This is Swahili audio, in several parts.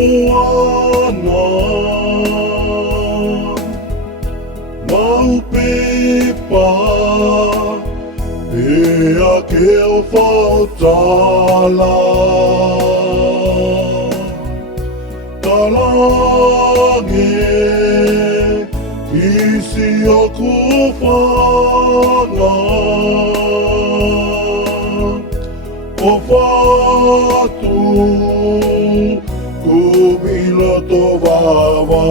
Moana maupepa pea ke o whaotala talange isi o kufanga o whatu kumilo wawa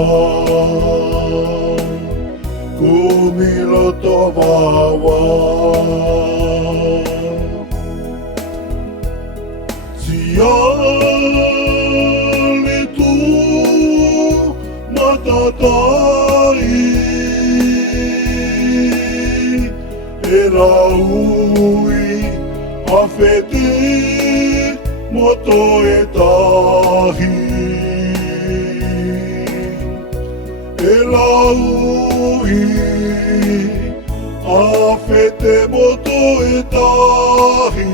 kumilo wawa siali tu matatai e raui awhete moto e tahi e laui awhete moto e tahi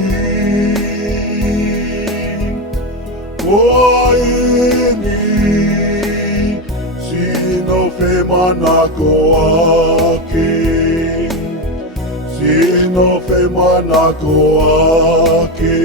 o aeni sino fe manako ake sino fe manako ake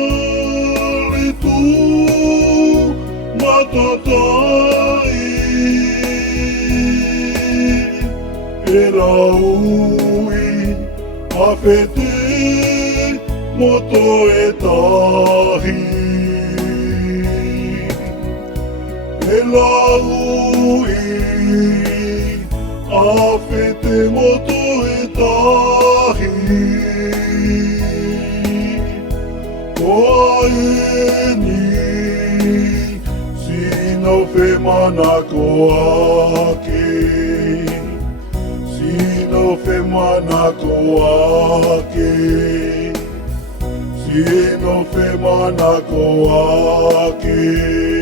siali tu matatai e raui awhete moto e tahi e laui awhete moto e tahi o aeni sino fe manako ake sino fe manako ake sino fe manako ake